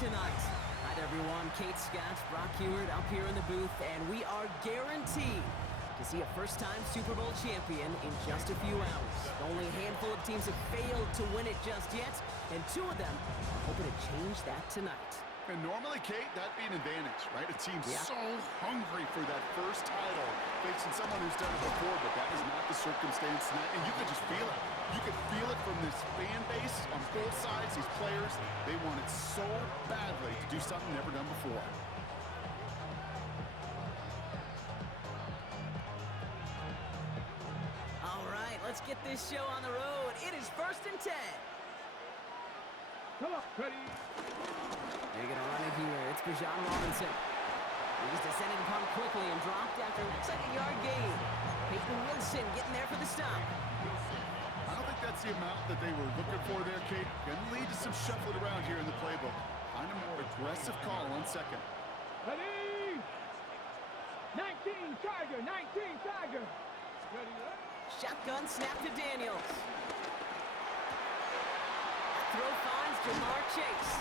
tonight. Hi there, everyone. Kate Scott, Brock Heward up here in the booth, and we are guaranteed to see a first-time Super Bowl champion in just a few hours. Only a handful of teams have failed to win it just yet, and two of them are hoping to change that tonight. And normally, Kate, that'd be an advantage, right? A team so hungry for that first title, facing someone who's done it before, but that is not the circumstance tonight. And you could just feel it. You could feel it from this fan base on both sides, these players. They want it so badly to do something never done before. All right, let's get this show on the road. It is 1st and 10. Come on, ready. They're going to run it here. It's Bijan Robinson. He's descended upon quickly and dropped after looks like a yard gain. Peyton Wilson getting there for the stop. I don't think that's the amount that they were looking for there, Kate. Going to lead to some shuffling around here in the playbook. Find a more aggressive call on second. Ready. 19 Tiger, 19 Tiger. Ready, up. Shotgun snap to Daniels. Throw finds Jamar Chase.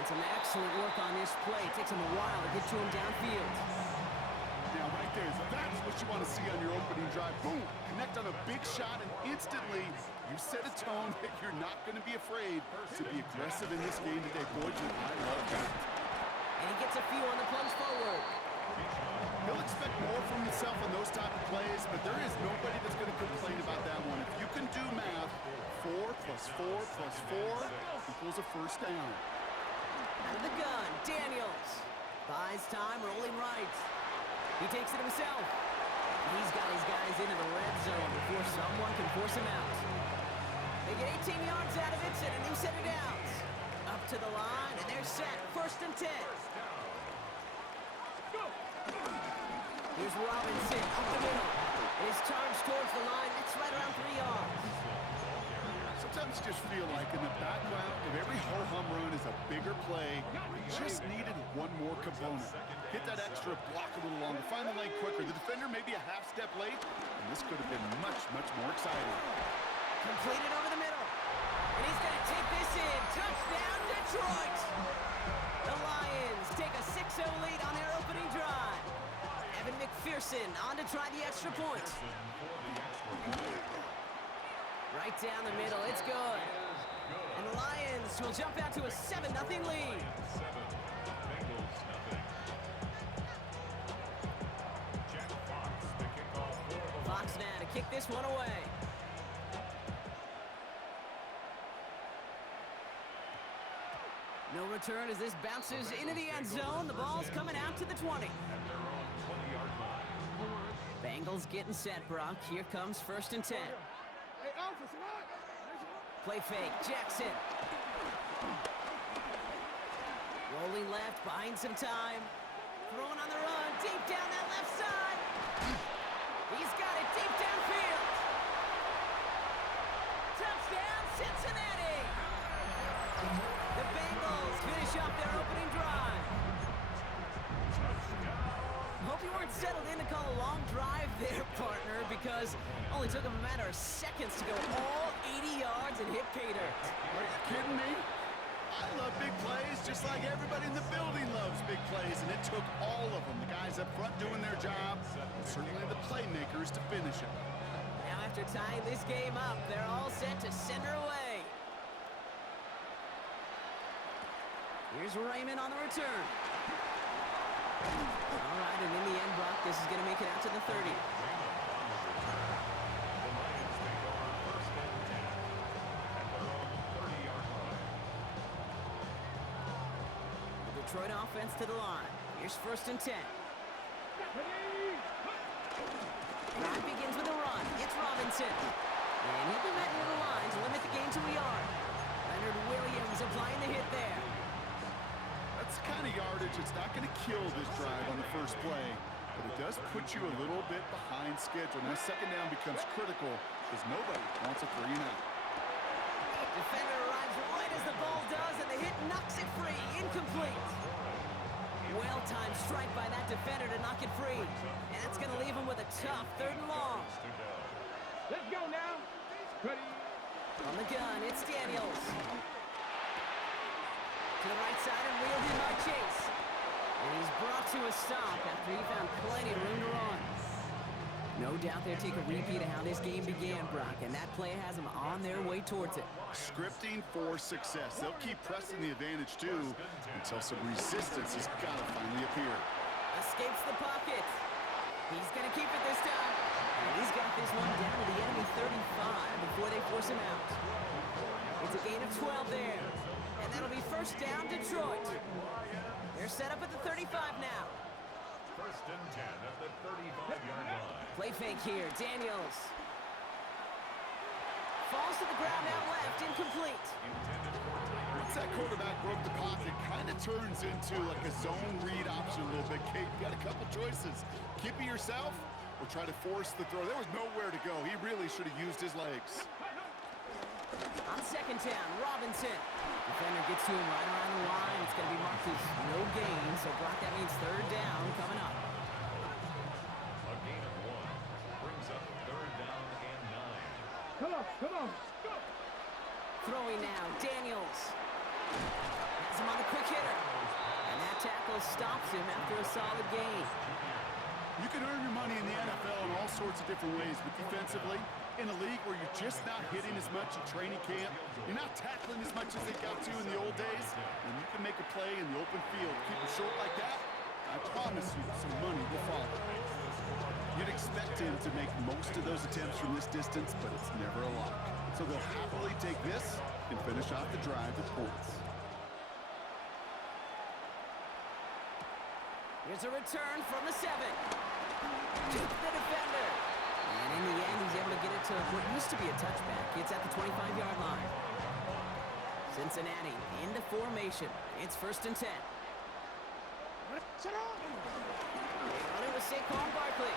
And some excellent work on this play. It takes him a while to get to him downfield. Now, right there, that's what you want to see on your opening drive. Boom! Connect on a big shot, and instantly you set a tone that you're not going to be afraid to be aggressive in this game today. Boy, I love that. And he gets a few on the plunge forward. He'll expect more from himself in those type of plays, but there is nobody that's going to complain about that one. If you can do math, 4 plus 4 plus 4 equals a first down. Out of the gun, Daniels. Buys time, rolling right. He takes it himself. He's got his guys into the red zone before someone can force him out. They get 18 yards out of it and a new set of downs. Up to the line, and they're set. 1st and 10. Here's Robinson up the middle. His charge towards the line. That's right around 3 yards. Sometimes you just feel like in the background of every ho-hum run is a bigger play. Just needed one more component. Hit that extra block a little longer. Find the lane quicker. The defender may be a half step late, and this could have been much, much more exciting. Completed over the middle. And he's going to take this in. Touchdown, Detroit! The Lions take a 6-0 lead on their opening drive. Evan McPherson on to try the extra point. Right down the middle, it's good. And the Lions will jump out to a 7-0 lead. Fox now to kick this one away. No return as this bounces into the end zone. The ball's coming out to the 20. Bengals getting set, Brock. Here comes 1st and 10. Play fake, Jackson. Rolling left, buying some time. Throwing on the run, deep down that left side. He's got it deep downfield. Touchdown, Cincinnati. The Bengals finish off their opening drive. Hope you weren't settled in to call a long drive there, partner, because it only took them a matter of seconds to go all 80 yards and hit pay dirt. Are you kidding me? I love big plays just like everybody in the building loves big plays, and it took all of them, the guys up front doing their job, and certainly the playmakers to finish it. Now after tying this game up, they're all set to send her away. Here's Raymond on the return. All right, and in the end, Brock, this is going to make it out to the 30. The Detroit offense to the line. Here's 1st and 10. Drive begins with a run. It's Robinson. And he'll be met near the line to limit the gain to a yard. Leonard Williams applying the hit there. That's the kind of yardage that's not going to kill this drive on the first play, but it does put you a little bit behind schedule. Now, 2nd down becomes critical because nobody wants a 3-and-out. Defender arrives right as the ball does, and the hit knocks it free. Incomplete. Well-timed strike by that defender to knock it free. And that's going to leave him with a tough 3rd and long. Let's go now. Ready. On the gun, it's Daniels. To the right They're off to a stop after he found plenty of room to run. No doubt they'll take a repeat of how this game began, Brock, and that play has them on their way towards it. Scripting for success. They'll keep pressing the advantage, too, until some resistance has got to finally appear. Escapes the pocket. He's going to keep it this time. And he's got this one down to the enemy 35 before they force him out. It's a gain of 12 there. And that'll be first down, Detroit. They're set up at the 35 now. First and 10 at the 35-yard line. Play fake here. Daniels. Falls to the ground out left. Incomplete. Once that quarterback broke the pocket, kind of turns into like a zone read option a little bit. Kate, you got a couple choices. Keep it yourself or try to force the throw. There was nowhere to go. He really should have used his legs. On second down, Robinson. Defender gets to him right around the line. It's going to be marked as no gain. So, Brock, that means third down coming up. A gain of 1 brings up third down and 9. Come on, come on. Go. Throwing now, Daniels. Has him on the quick hitter. And that tackle stops him after a solid gain. You can earn your money in the NFL in all sorts of different ways, but defensively, in a league where you're just not hitting as much in training camp, you're not tackling as much as they got to in the old days, and you can make a play in the open field. Keep it short like that, I promise you some money will follow. You'd expect him to make most of those attempts from this distance, but it's never a lock. So they'll happily take this and finish off the drive with points. Here's a return from the 7. Just the defender. And in the end, he's able to get it to what used to be a touchback. It's at the 25-yard line. Cincinnati into formation. It's first and 10. They run it with Saquon Barkley.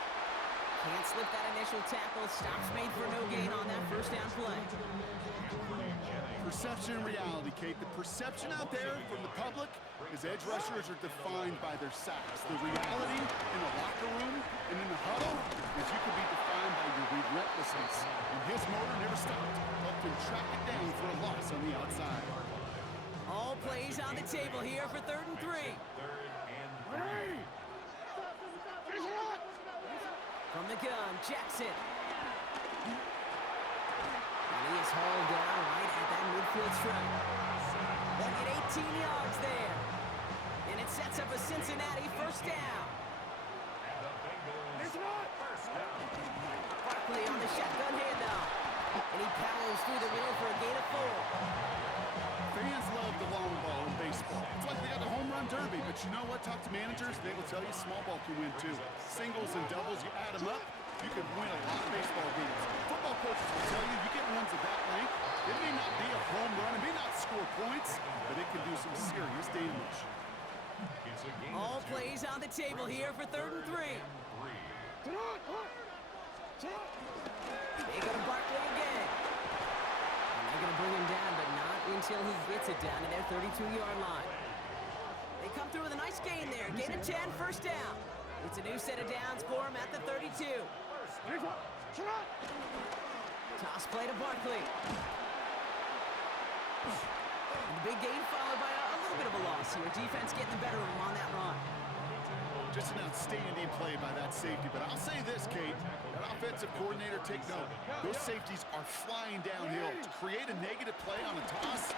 Can't slip that initial tackle. Stops made for no gain on that first down play. Perception and reality, Kate. The perception out there from the public is edge rushers are defined by their sacks. The reality in the locker room and in the huddle is you can be defined by your relentlessness. And his motor never stopped. Helped him track it down for a loss on the outside. All plays on the table here for third and 3. From the gun, Jackson. And he is hauled down right at that midfield stripe. They'll get 18 yards there. And it sets up a Cincinnati first down. Barkley on the shotgun handoff. And he powers through the middle for a gain of 4. Fans love the long ball in baseball. It's like they got the home run derby, but you know what? Talk to managers, they will tell you small ball can win too. Singles and doubles, you add them up, you can win a lot of baseball games. Football coaches will tell you, you get runs of that length, it may not be a home run, it may not score points, but it can do some serious damage. All plays on the table here for third and 3. They go to Barkley again. And they're going to bring him down, but not until he gets it down to their 32-yard line. They come through with a nice gain there. Gain of 10, first down. It's a new set of downs for him at the 32. Toss play to Barkley. And the big gain followed by a little bit of a loss here. Defense getting the better of him on that run. Just an outstanding play by that safety. But I'll say this, Kate, that offensive coordinator, take note. Those safeties are flying downhill. To create a negative play on a toss,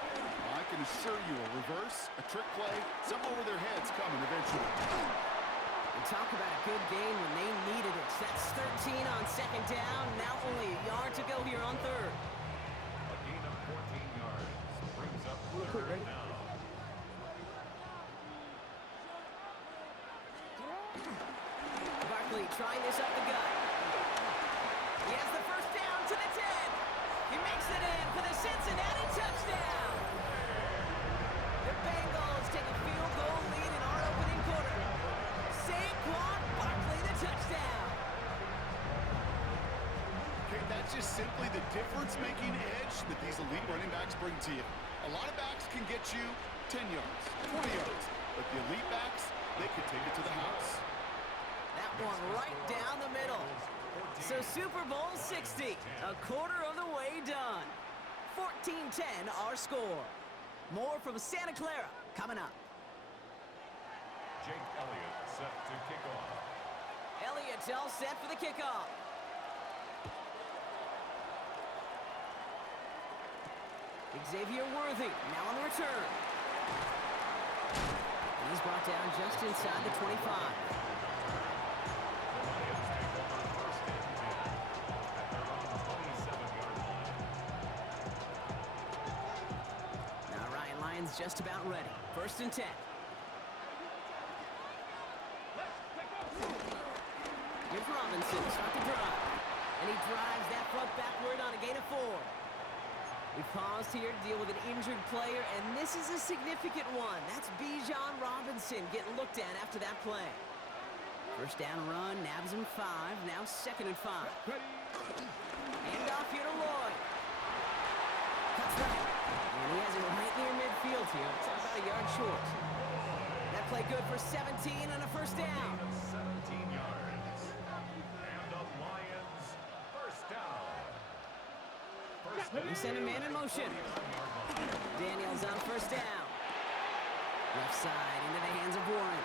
I can assure you a reverse, a trick play, something over their heads coming eventually. And talk about a good game when they needed it. That's 13 on second down. Now only a yard to go here on third. A gain of 14 yards brings up third down. Barkley trying this up the gut. He has the first down to the 10. He makes it in for the Cincinnati touchdown. The Bengals take a field goal lead in our opening quarter. Saquon Barkley, the touchdown. Okay, that's just simply the difference-making edge that these elite running backs bring to you. A lot of backs can get you 10 yards, 20 yards, but the elite backs, they can take it to the house. That one right down the middle. So Super Bowl 60, a quarter of the way done. 14-10 our score. More from Santa Clara coming up. Jake Elliott set to kick off. Elliott's all set for the kickoff. Xavier Worthy now on the return. He's brought down just inside the 25. The Lions take over first and 10 at their own 27-yard line. Now Ryan Lyons just about ready. First and 10. Here's Robinson to start the drive. And he drives that front backward on a gain of 4. We paused here to deal with an injured player, and this is a significant one. That's Bijan Robinson getting looked at after that play. First down run, nabs him 5, now 2nd and 5. Hand off here to Lloyd. Cuts right. And he has it right near midfield here. It's about a yard short. That play good for 17 and a first down. 17 yards. And the Lions first down. We send a man in motion. Daniels on first down. Left side into the hands of Warren.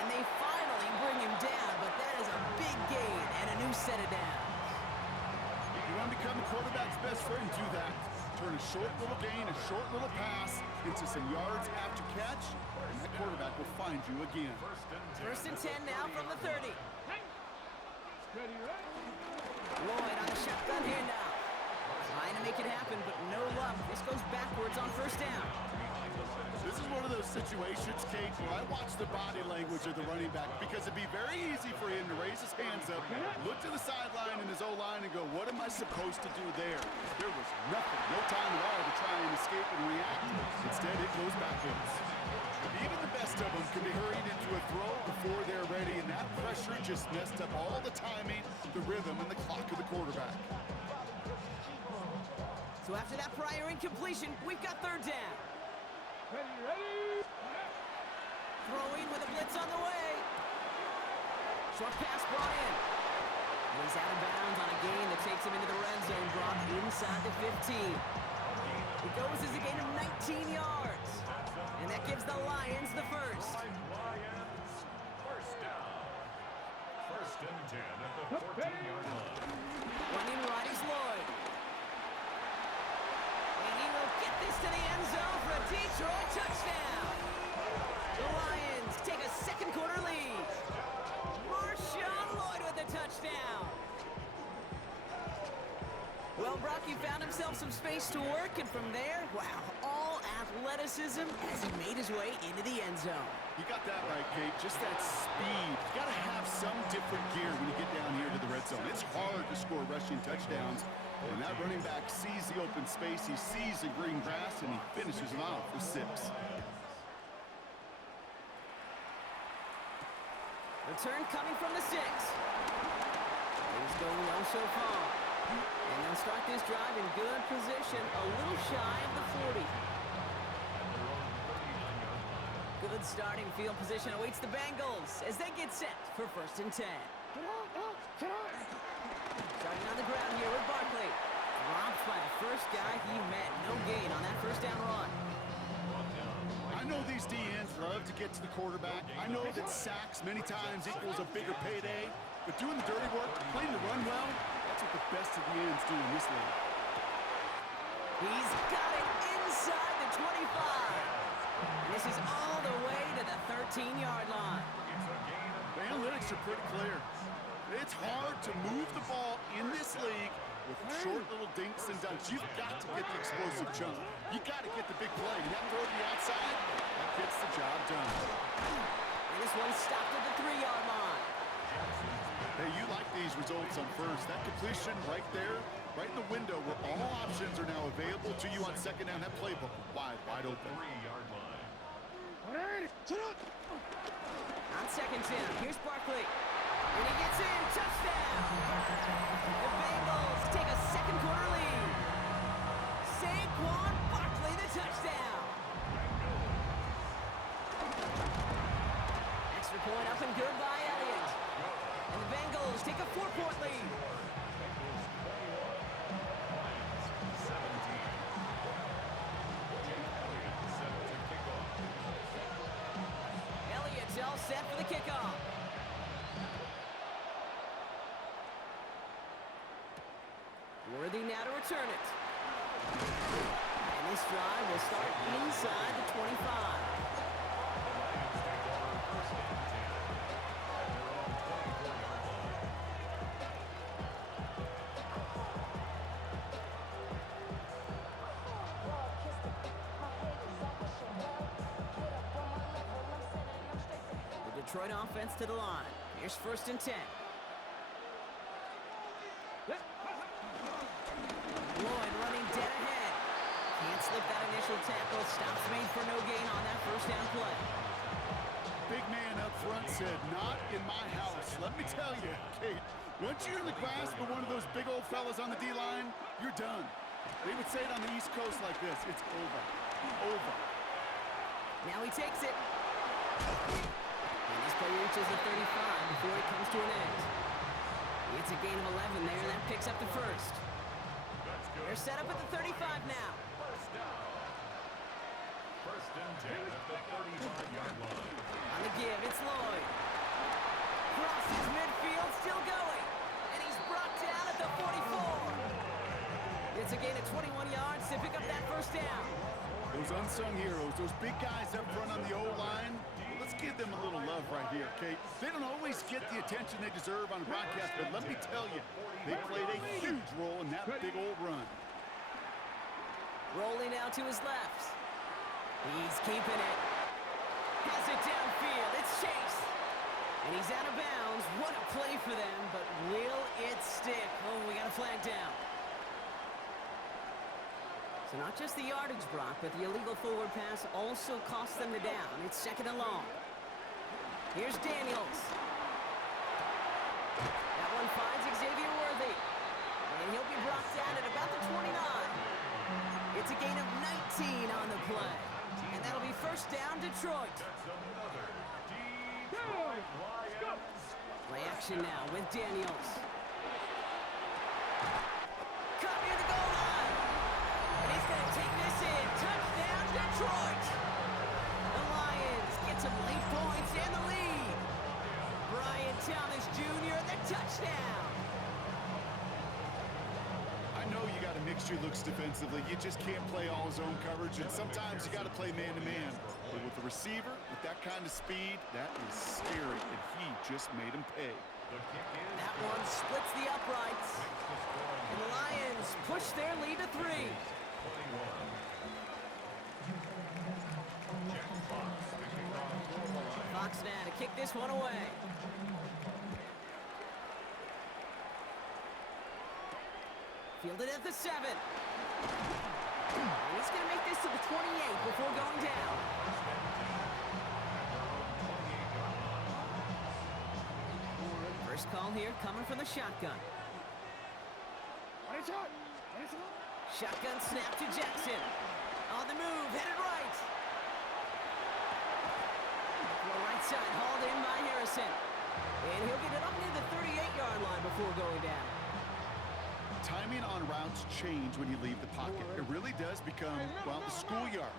And they finally bring him down, but that is a big gain and a new set of downs. You want to become a quarterback's best friend, do that. Turn a short little gain, a short little pass into some yards after catch, and that quarterback will find you again. First and 10 now from the 30. Ready, right? Lloyd on the shotgun handoff. Trying to make it happen, but no luck. This goes backwards on first down. This is one of those situations, Kate, where I watch the body language of the running back because it'd be very easy for him to raise his hands up, look to the sideline in his O-line and go, what am I supposed to do there? There was nothing, no time at all to try and escape and react. Instead, it goes backwards. Even the best of them can be hurried into a throw before they're ready, and that pressure just messed up all the timing, the rhythm, and the clock of the quarterback. So after that prior incompletion, we've got third down. Ready? Throwing with a blitz on the way. Short pass brought in. And he's out of bounds on a gain that takes him into the red zone, brought inside the 15. It goes as a gain of 19 yards. And that gives the Lions the first. Lions first down. First and 10 at the 14-yard line. Running right is Lloyd. And he will get this to the end zone for a Detroit touchdown. The Lions take a second quarter lead. Marshawn Lloyd with the touchdown. Well, Brock, he found himself some space to work, and from there, wow, all athleticism as he made his way into the end zone. You got that right, Kate. Just that speed. You got to have some different gear when you get down here to the red zone. It's hard to score rushing touchdowns. When that running back sees the open space, he sees the green grass, and he finishes them out for 6. Return coming from the 6. He's going low so far. And they'll start this drive in good position, a little shy of the 40. Good starting field position awaits the Bengals as they get set for first and 10. Starting on the ground here with Barkley. Dropped by the first guy he met. No gain on that first down run. I know these DNs love to get to the quarterback. I know that sacks many times equals a bigger payday. But doing the dirty work, playing the run well, that's what the best of the ends do in this league. He's got it inside the 25. And this is all the way to the 13-yard line. The analytics are pretty clear. It's hard to move the ball in this league with short little dinks and dunks. You've got to get the explosive chunk. You got to get the big play. And that throw to the outside, that gets the job done. And this one stopped at the 3-yard line. Hey, you like these results on first. That completion right there, right in the window where all options are now available to you on second down. That playbook wide open. 3-yard line. On second down, here's Barkley. And he gets in, touchdown! The Bengals take a second quarter lead. Saquon Barkley, the touchdown. Extra point up and good by Elliott. And the Bengals take a 4-point lead. Elliott's all set for the kickoff. Worthy now to return it. And this drive will start inside the 25. The Detroit offense to the line. Here's 1st and 10. Lloyd running dead ahead. Can't slip that initial tackle. Stops made for no gain on that 1st down play. Big man up front said, not in my house. Let me tell you, Kate, once you're in the grasp of one of those big old fellas on the D-line, you're done. They would say it on the East Coast like this. It's over. Over. Now he takes it. And this play reaches the 35 before it comes to an end. It's a gain of 11 there, and that picks up the 1st. They're set up at the 35 now. 1st down. 1st and 10 at the 35-yard line. On the give, it's Lloyd. Crosses midfield, still going. And he's brought down at the 44. It's a gain of 21 yards to pick up that 1st down. Those unsung heroes, those big guys up front on the O-line, let's give them a little love right here, Kate. They don't always get the attention they deserve on a broadcast, but let me tell you, they played a huge role in that big old run. Rolling out to his left. He's keeping it. Has it downfield. It's Chase. And he's out of bounds. What a play for them, but will it stick? Oh, we got a flag down. So not just the yardage, Brock, but the illegal forward pass also cost them the down. It's 2nd and long. Here's Daniels. That one finds Xavier Worthy. And he'll be brought down at about the 29. It's a gain of 19 on the play. And that'll be 1st down, Detroit. Play action now with Daniels. Cut near the goal line. And he's going to take this in. Touchdown, Detroit. The Lions get some late points and the lead. Brian Thomas Jr., the touchdown. I know you got a mixture looks defensively. You just can't play all zone coverage, and sometimes you got to play man-to-man. But with the receiver, with that kind of speed, that is scary, and he just made him pay. That one splits the uprights. And the Lions push their lead to 3. Fox now to kick this one away. Fielded at the 7. And he's going to make this to the 28 before going down. First call here coming from the shotgun. Shotgun snap to Jackson. On the move, headed right. Right side, hauled in by Harrison. And he'll get it up near the 38-yard line before going down. Timing on routes change when you leave the pocket. It really does become, well, the schoolyard.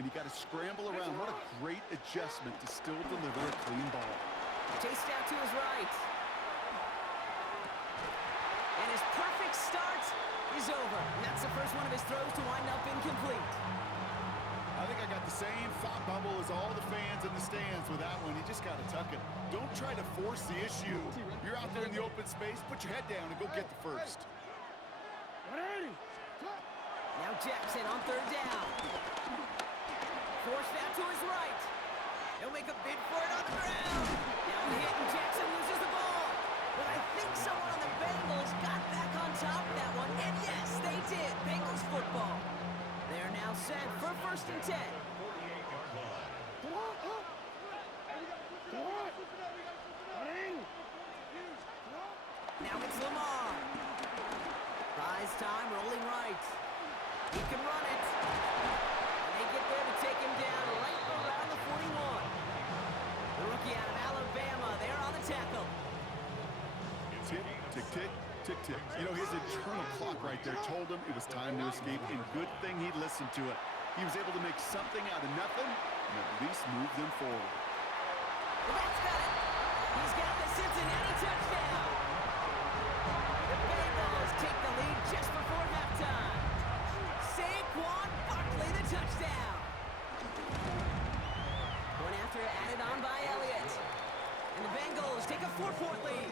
And you got to scramble around. What a great adjustment to still deliver a clean ball. Chased out to his right. And his perfect start is over. And that's the first one of his throws to wind up incomplete. I think I got the same thought bubble as all the fans in the stands with that one. You just got to tuck it. Don't try to force the issue. You're out there in the open space. Put your head down and go get the first. Now Jackson on 3rd down. Forced out to his right. He'll make a bid for it on the ground. Now hit and Jackson loses the ball. But I think someone on the Bengals got back on top of that one. And yes, they did. Bengals football. They're now set for 1st and 10. 48-yard line. Now it's Lamar. Buys time, rolling right. He can run it. And they get there to take him down right around the 41. The rookie out of Alabama, they're on the tackle. Tick, tick, tick, tick, tick. You know, his internal clock right there told him it was time to escape, and good thing he listened to it. He was able to make something out of nothing and at least move them forward. The back's got it. He's got the Cincinnati touchdown. The Bengals take the lead just before halftime. Saquon Barkley, the touchdown. Point after added on by Elliott. And the Bengals take a 4-point lead.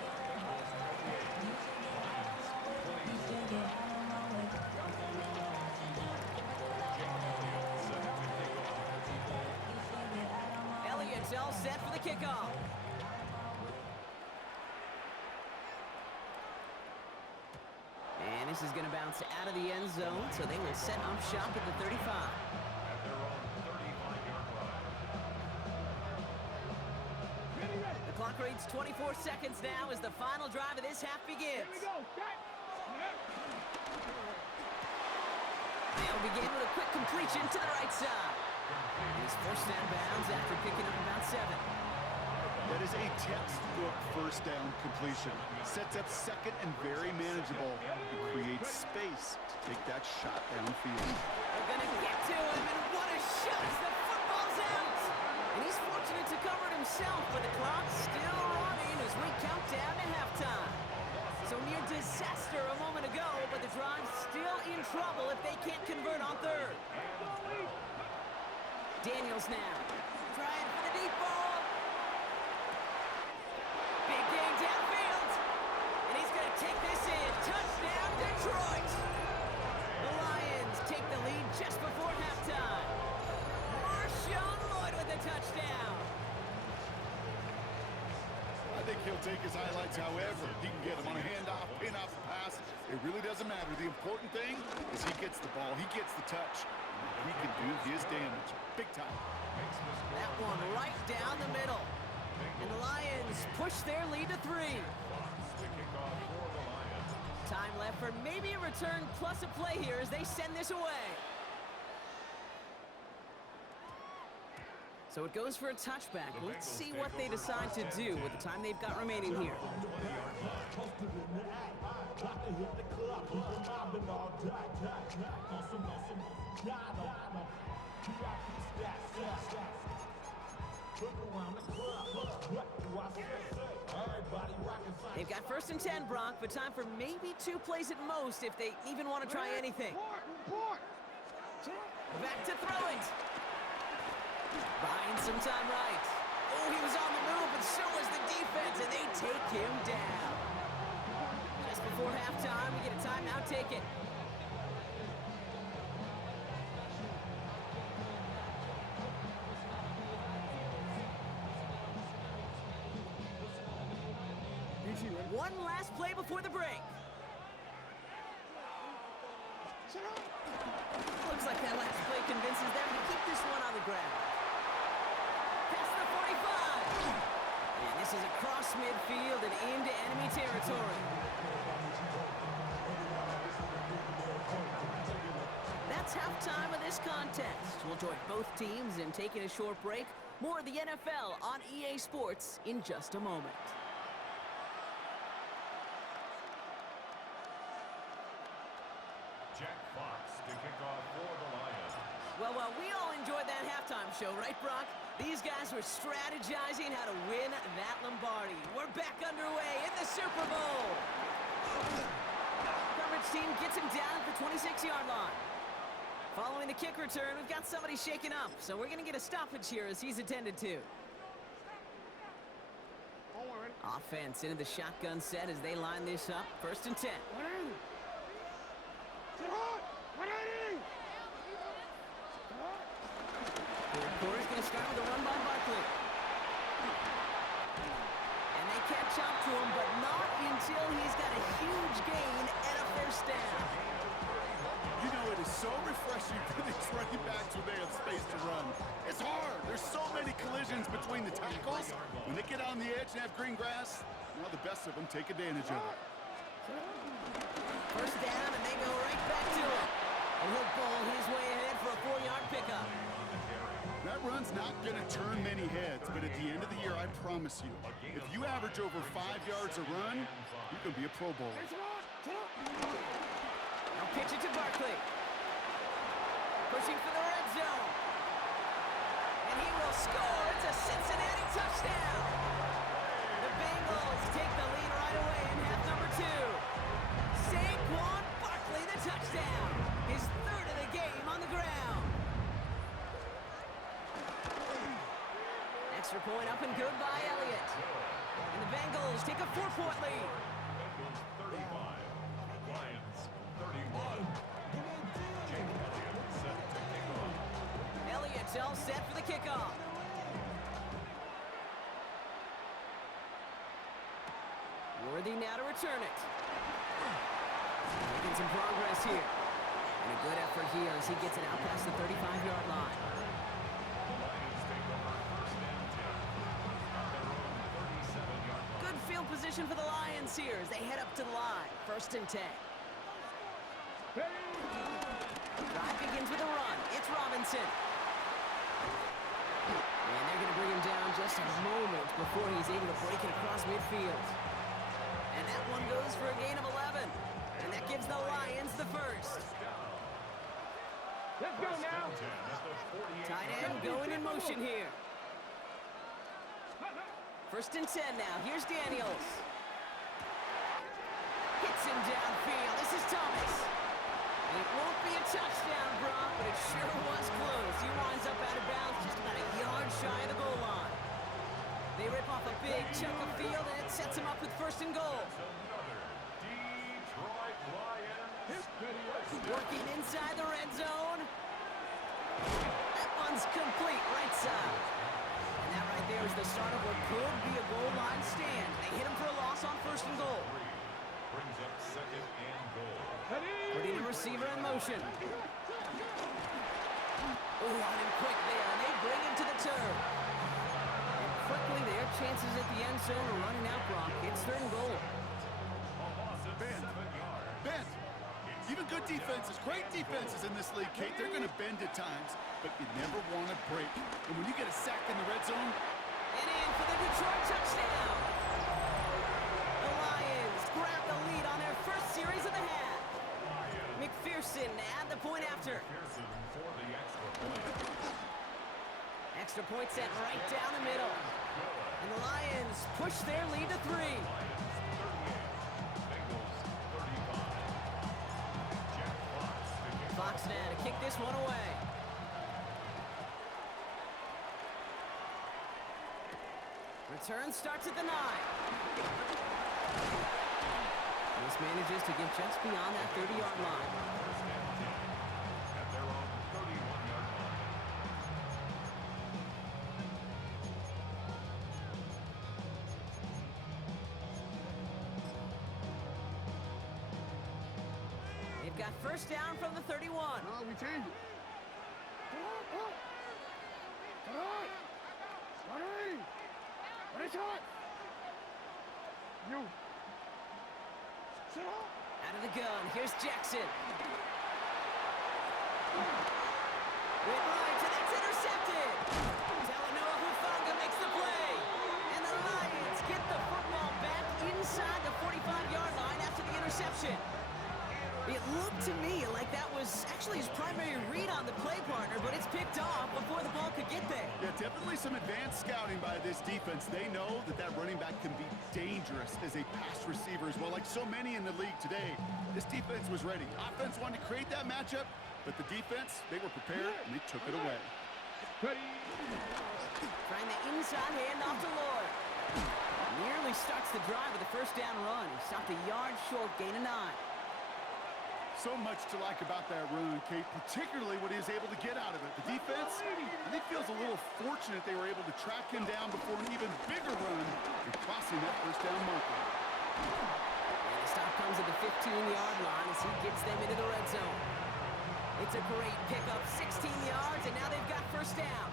Elliott's all set for the kickoff. And this is going to bounce out of the end zone, so they will set up shop at the 35. At their own 35-yard line. The clock reads 24 seconds now as the final drive of this half begins. Here we go. Set. They'll begin with a quick completion to the right side. And he's forced out of bounds after picking up about 7. That is a textbook first down completion. Sets up second and very manageable and creates space to take that shot downfield. They're going to get to him, and what a shot as the football's out! And he's fortunate to cover it himself, but the clock's still running as we count down to halftime. So near disaster a moment ago, but the drive's still in trouble if they can't convert on third. Daniels now, trying for the deep ball. Big game downfield, and he's going to take this in. Touchdown, Detroit! The Lions take the lead just before halftime. Marshawn Lloyd with the touchdown. I think he'll take his highlights however he can get them on a handoff, pin-off, pass. It really doesn't matter. The important thing is he gets the ball, he gets the touch. He can do his damage big time. That one right down the middle. And the Lions push their lead to 3. Time left for maybe a return plus a play here as they send this away. So it goes for a touchback. Let's see what they decide to do with the time they've got remaining here. They've got 1st and 10, Brock, but time for maybe 2 plays at most if they even want to try anything. Back to throw it. Buying some time right. Oh, he was on the move, but so was the defense, and they take him down. Just before halftime, we get a timeout taken. One last play before the break. Looks like that last play convinces them to keep this one on the ground. Past the 45. And this is across midfield and into enemy territory. That's halftime of this contest. We'll join both teams in taking a short break. More of the NFL on EA Sports in just a moment. Jack Fox to kick off for the Lions. Well, we all enjoyed that halftime show, right, Brock? These guys were strategizing how to win that Lombardi. We're back underway in the Super Bowl. Coverage team gets him down at the 26-yard line. Following the kick return, we've got somebody shaken up, so we're going to get a stoppage here as he's attended to. Offense into the shotgun set as they line this up. 1st and 10. Corey's going to start with a run by Barkley. And they catch up to him, but not until he's got a huge gain and a 1st down. You know, it is so refreshing for these running backs when they have space to run. It's hard. There's so many collisions between the tackles. When they get on the edge and have green grass, well, the best of them take advantage of it. 1st down, and they go right back to it. And he'll bowl his way ahead for a 4-yard pickup. That run's not going to turn many heads, but at the end of the year, I promise you, if you average over 5 yards a run, you can be a Pro Bowler. Now pitch it to Barkley. Pushing for the red zone. And he will score. It's a Cincinnati touchdown! The Bengals take the lead right away in half number 2. Saquon Barkley, the touchdown. His third of the game on the ground. Extra point up and good by Elliott. And the Bengals take a 4-point lead. Bengals 35, Lions 31. Jake Elliott set to kick off. Elliott's all set for the kickoff. Worthy now to return it. Making some progress here. And a good effort here as he gets it out past the 35-yard line. The Lions take over first and 10 at their own 37-yard line. Good field position for the Lions here as they head up to the line. First and 10. Drive begins with a run. It's Robinson. And they're going to bring him down just a moment before he's able to break it across midfield. And that one goes for a gain of 11. And that gives the Lions the first. Let's go now. Tight end going in motion here. First and 10 now. Here's Daniels. Hits him downfield. This is Thomas. And it won't be a touchdown, Brock, but it sure was close. He winds up out of bounds just about a yard shy of the goal line. They rip off a big chunk of field, and it sets him up with first and goal. Detroit Lions. Working inside the red zone. That one's complete, right side. And that right there is the start of what could be a goal line stand. They hit him for a loss on first and goal. Brings up second and goal. Putting the receiver in motion. Oh, on him quick there, and they bring him to the turf. And quickly, their chances at the end zone are running out, Brock. It's third and goal. Ben, even good defenses, great defenses in this league, Kate, they're going to bend at times, but you never want to break. And when you get a sack in the red zone... And in for the Detroit touchdown. The Lions grab the lead on their first series of the half. McPherson at the point after. Pearson for the extra point. Extra point set right down the middle. And the Lions push their lead to 3. Lions 38, Bengals 35. Jack Fox to kick Fox now to kick this one away. Return starts at the 9. This manages to get just beyond that 30-yard line. first and 10 at their own 31-yard line. They've got first down from the 31. No, we change it. Come on. What is it? You. Sit up. Out of the gun, here's Jackson. Went right, and that's intercepted. Talanoa Hufanga makes the play. And the Lions get the football back inside the 45-yard line after the interception. It looked to me like that was actually his primary read on the play partner, but it's picked off before the ball could get there. Yeah, definitely some advanced scouting by this defense. They know that that running back can be dangerous as a pass receiver as well. Like so many in the league today, this defense was ready. Offense wanted to create that matchup, but the defense, they were prepared, and they took it away. Ready. Trying the inside handoff to Lloyd. Nearly starts the drive with a first down run. He stopped a yard short, gain of 9. So much to like about that run, Kate, particularly what he was able to get out of it. The defense, I think, feels a little fortunate they were able to track him down before an even bigger run and crossing that first down marker. And the stop comes at the 15-yard line as he gets them into the red zone. It's a great pickup, 16 yards, and now they've got first down.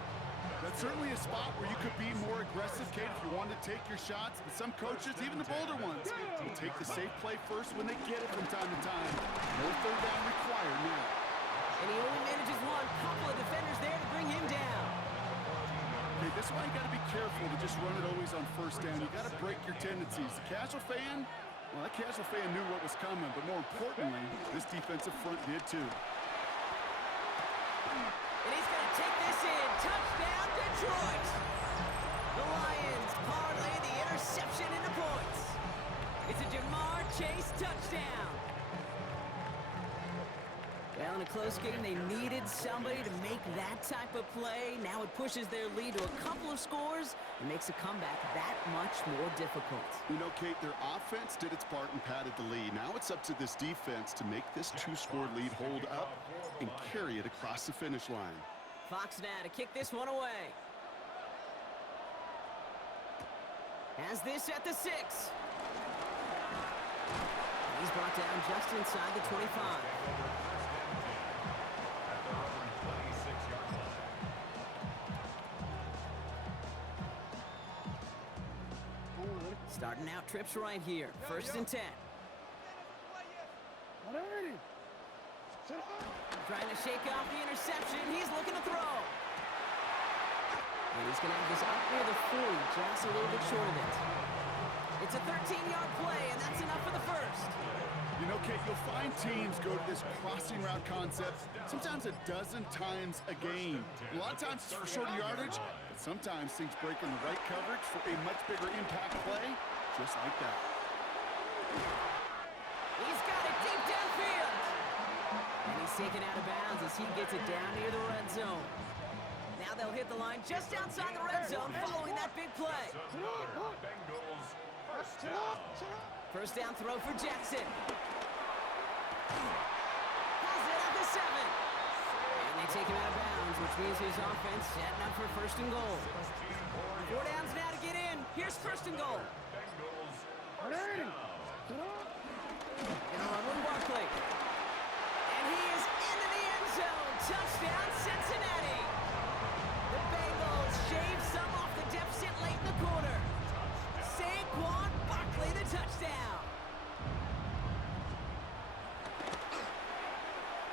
That's certainly a spot where you could be more aggressive, Kate, if you wanted to take your shots. But some coaches, even the bolder ones, will take the safe play first when they get it from time to time. No third down required now. And he only manages one. Couple of defenders there to bring him down. Okay, this is why you got to be careful to just run it always on first down. You got to break your tendencies. The casual fan, well, that casual fan knew what was coming. But more importantly, this defensive front did too. And he's going to take this in. Touchdown, Detroit! The Lions touchdown. Well, in a close game, they needed somebody to make that type of play. Now it pushes their lead to a couple of scores and makes a comeback that much more difficult. You know, Kate, their offense did its part and padded the lead. Now it's up to this defense to make this two-score lead hold up and carry it across the finish line. Fox now to kick this one away. Has this at the 6. He's brought down just inside the 25. Starting out trips right here. First and 10. Trying to shake off the interception. He's looking to throw. And he's going to have this up near the 40, just a little bit short of it. It's a 13-yard play, and that's enough for the first. You know, Kate, you'll find teams go to this crossing route concept sometimes a dozen times a game. A lot of times it's for shorter yardage, but sometimes things break in the right coverage for a much bigger impact play, just like that. He's got it deep downfield. And he's taken out of bounds as he gets it down near the red zone. Now they'll hit the line just outside the red zone following that big play. First down throw for Jackson. Has it at the 7. And they take him out of bounds, which means his offense setting up for first and goal. 4 downs now to get in. Here's first and goal. Gonna run with Barkley. And he is into the end zone. Touchdown, Cincinnati. The Bengals shave some off the deficit late in the quarter. Saquon Barkley, the touchdown.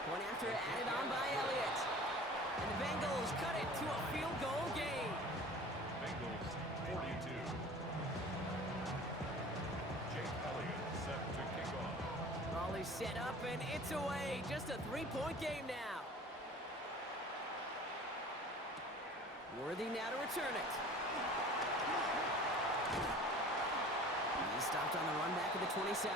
Point after added on by Elliott. And the Bengals cut it to a field goal game. Bengals 42. Jake Elliott set to kick off. Ball is set up and it's away. Just a 3-point game now. Worthy now to return it. He's stopped on the run back of the 27.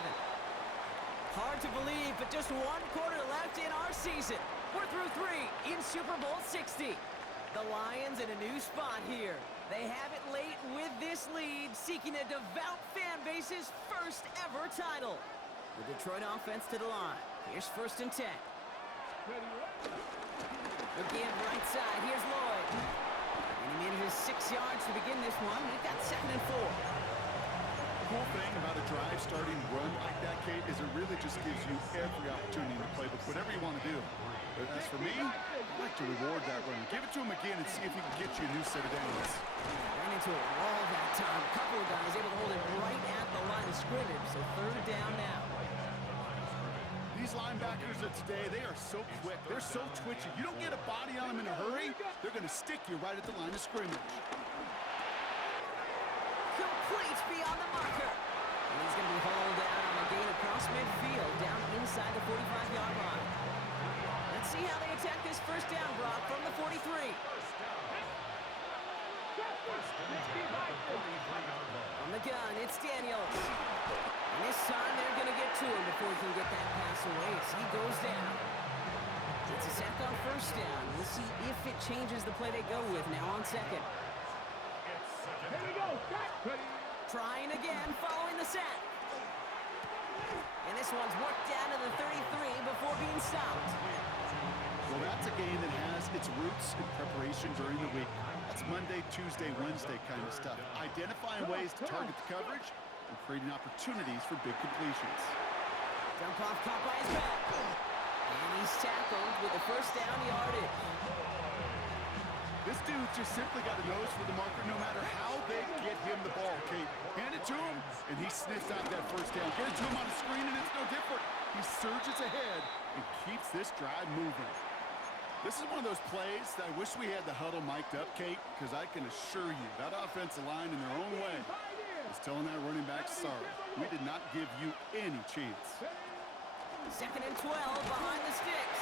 Hard to believe, but just 1 quarter left in our season. We're through 3 in Super Bowl 60. The Lions in a new spot here. They have it late with this lead, seeking a devout fan base's first ever title. The Detroit offense to the line. Here's first and 10. Again, right side. Here's Lloyd. And he manages 6 yards to begin this one. We've got 2nd and 4. The cool thing about a drive starting run like that, Kate, is it really just gives you every opportunity in the playbook, whatever you want to do. But as for me, I like to reward that run. Give it to him again and see if he can get you a new set of downs. Ran into a wall that time. A couple of guys able to hold it right at the line of scrimmage. So 3rd down now. These linebackers of today, they are so quick. They're so twitchy. You don't get a body on them in a hurry, they're going to stick you right at the line of scrimmage. Complete beyond the marker. And he's going to be hauled out on a gain across midfield down inside the 45-yard line. Let's see how they attack this first down, Brock, from the 43. On the gun, it's Daniels. And this time they're going to get to him before he can get that pass away as he goes down. It's a sack on first down. We'll see if it changes the play they go with now on 2nd. Here we go. Trying again, following the sack. And this one's worked down to the 33 before being stopped. Well, that's a game that has its roots in preparation during the week. That's Monday, Tuesday, Wednesday kind of stuff. Identifying ways to target the coverage and creating opportunities for big completions. Dump off caught by his back. And he's tackled with the first down yardage. This dude just simply got a nose for the marker no matter how they get him the ball, Kate. Hand it to him, and he sniffs out that first down. Get it to him on the screen, and it's no different. He surges ahead and keeps this drive moving. This is one of those plays that I wish we had the huddle mic'd up, Kate, because I can assure you that offensive line in their own way is telling that running back, sorry, we did not give you any chance. 2nd and 12 behind the sticks.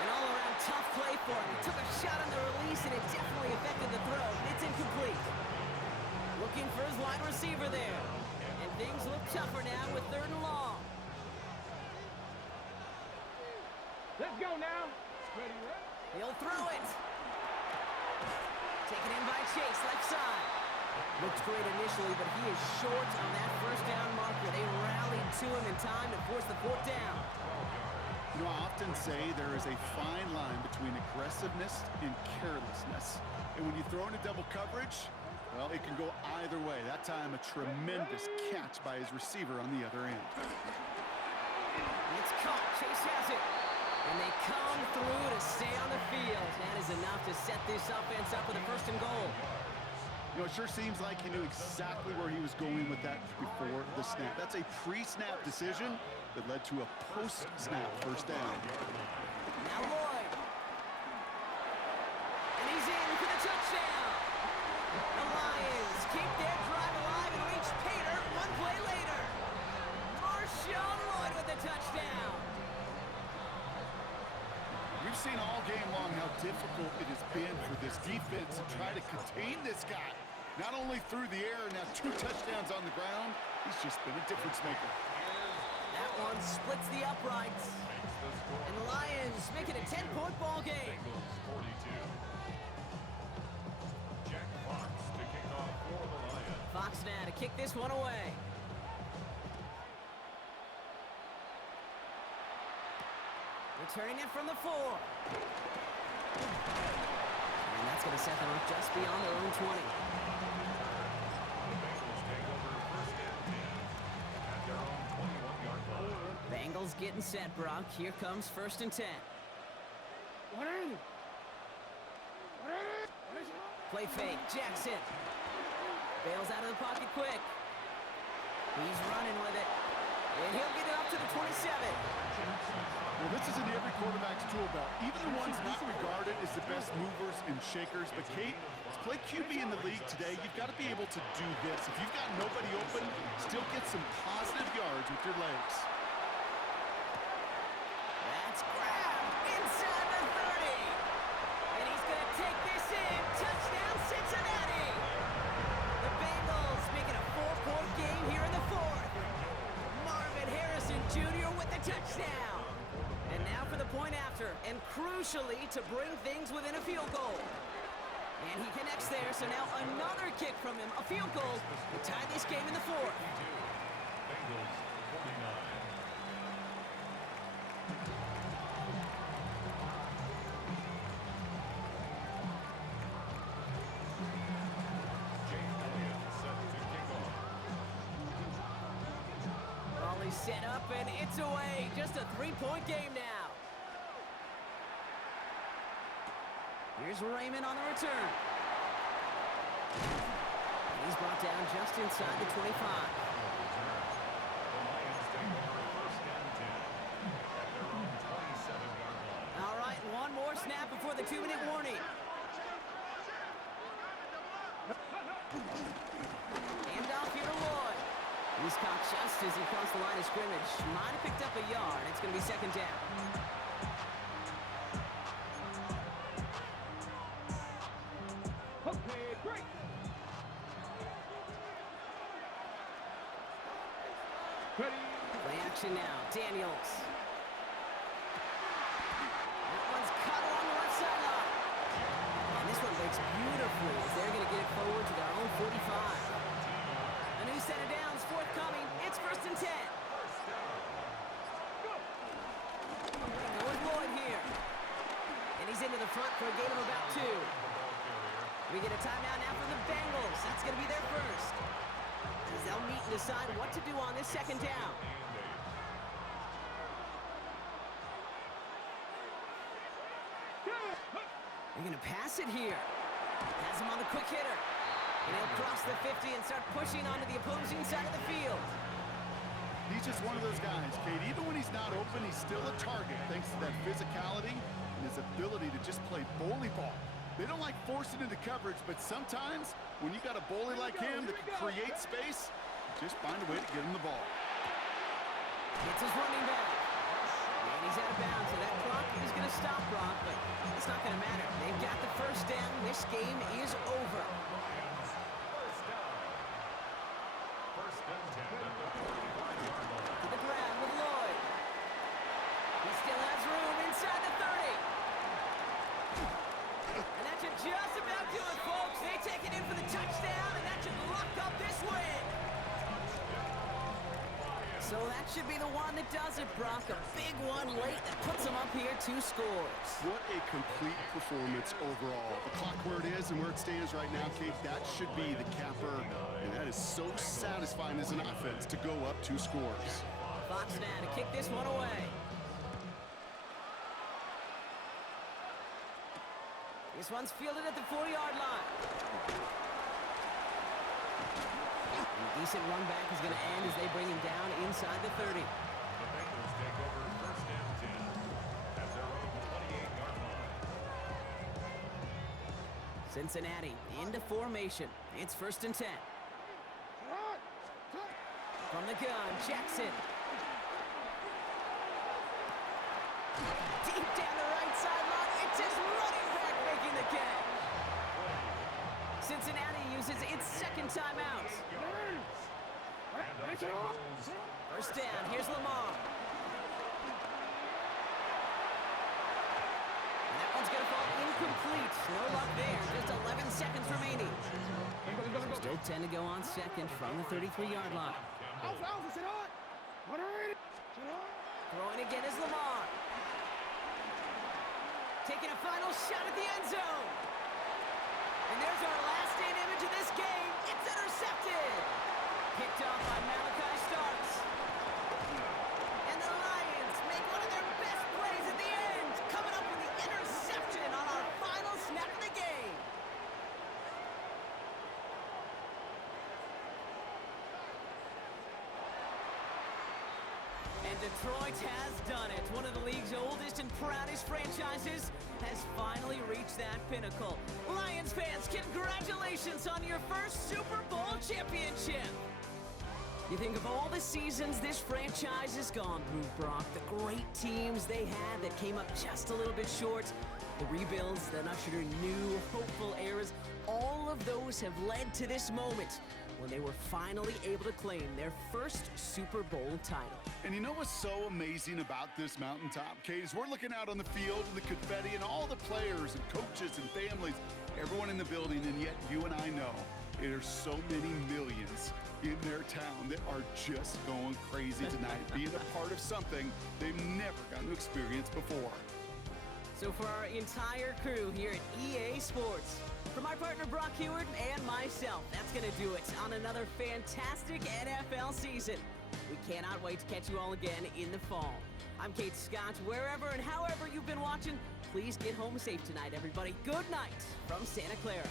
An all-around tough play for him. He took a shot on the release, and it definitely affected the throw. It's incomplete. Looking for his wide receiver there. And things look tougher now with 3rd and long. Let's go now. Ready, ready. He'll throw it. Taken in by Chase, left side. Looked great initially, but he is short on that first down marker. They rallied to him in time to force the fourth down. You know, I often say there is a fine line between aggressiveness and carelessness. And when you throw into double coverage, well, it can go either way. That time, a tremendous catch by his receiver on the other end. It's caught. Chase has it. And they come through to stay on the field. That is enough to set this offense up with a first and goal. You know, it sure seems like he knew exactly where he was going with that before the snap. That's a pre-snap decision that led to a post-snap first down. Now Lloyd. And he's in for the touchdown. The Lions keep their drive alive and reach Pater one play later. Marshawn Lloyd with the touchdown. We've seen all game long how difficult it has been for this defense to try to contain this guy. Not only through the air, now 2 touchdowns on the ground. He's just been a difference maker. That one splits the uprights. And the Lions make it a 10-point ball game. Bengals 42. Jack Fox to kick off for the Lions. Fox now to kick this one away. Returning it from the 4. And that's going to set them up just beyond their own 20. The Bengals take over first and 10 at their own 21-yard line. Bengals getting set, Brock. Here comes first and 10. Play fake. Jackson. Bails out of the pocket quick. He's running with it. And he'll get it up to the 27. Well, this is in every quarterback's tool belt. Even the ones not regarded as the best movers and shakers. But, Kate, to play QB in the league today, you've got to be able to do this. If you've got nobody open, still get some positive yards with your legs. That's grabbed inside the 30. And he's going to take this in. Touchdown, Cincinnati. The Bengals making a 4-point game here in the 4th. Marvin Harrison Jr. with the touchdown. And now for the point after, and crucially to bring things within a field goal. And he connects there, so now another kick from him, a field goal, to tie this game in the 4th. Bengals 49. Jake Elliott set to kick off. Ball is set up, and it's away. Just a 3-point game now. Here's Raymond on the return. And he's brought down just inside the 25. The Lions take over first and 10 at their own 27-yard line. All right, one more snap before the 2-minute warning. Hand off here to Lloyd. He's caught just as he crossed the line of scrimmage. Might have picked up a yard. It's going to be second down. Okay, great. Ready. Play action now. Daniels. That one's cut along the left sideline. And this one breaks beautifully as they're going to get it forward to their own 45. A new set of downs forthcoming. It's first and 10. They go with Lloyd here. And he's into the front for a gain of about 2. We get a timeout now for the Bengals. That's going to be their first. As they'll meet and decide what to do on this second down. They're going to pass it here. Has him on the quick hitter. And he'll cross the 50 and start pushing onto the opposing side of the field. He's just one of those guys, Kate. Even when he's not open, he's still a target thanks to that physicality and his ability to just play bully ball. They don't like forcing into coverage, but sometimes when you got a bully like him that can create space, just find a way to get him the ball. It's his running back. And he's out of bounds, so that clock is going to stop Brock, but it's not going to matter. They've got the first down. This game is over. First down. First and 10 at the 45-yard line. To the ground with Lloyd. He still has room inside So that should be the one that does it, Brock. A big one late that puts them up here 2 scores. What a complete performance overall. The clock where it is and where it stands right now, Kate, that should be the capper. And that is so satisfying as an offense to go up 2 scores. Fox now to kick this one away. This one's fielded at the 40-yard line. A decent run back is going to end as they bring him down inside the 30. The Bengals take over first down 10 at their own 28-yard line. Cincinnati into formation. It's 1st and 10. From the gun, Jackson. Deep down the right sideline, it's his running back making the catch. Cincinnati uses its 2nd timeout. First down, here's Lamar. And that one's going to fall incomplete. No luck there, just 11 seconds remaining. Still 10 to go on 2nd from the 33-yard line. Throwing again is Lamar. Taking a final shot at the end zone. And there's our last stand image of this game. It's intercepted. Picked off by Malachi Starks. And the Lions make one of their best plays at the end, coming up with the interception on our final snap of the game. And Detroit has done it. One of the league's oldest and proudest franchises has finally reached that pinnacle. Lions fans, congratulations on your first Super Bowl championship. You think of all the seasons this franchise has gone through, Brock, the great teams they had that came up just a little bit short, the rebuilds that ushered in new, hopeful eras, all of those have led to this moment when they were finally able to claim their first Super Bowl title. And you know what's so amazing about this mountaintop, Kate, is we're looking out on the field and the confetti and all the players and coaches and families, everyone in the building, and yet you and I know there's so many millions in their town that are just going crazy tonight, being a part of something they've never gotten to experience before. So for our entire crew here at EA Sports, for my partner Brock Heward and myself, that's going to do it on another fantastic NFL season. We cannot wait to catch you all again in the fall. I'm Kate Scott. Wherever and however you've been watching, please get home safe tonight, everybody. Good night from Santa Clara.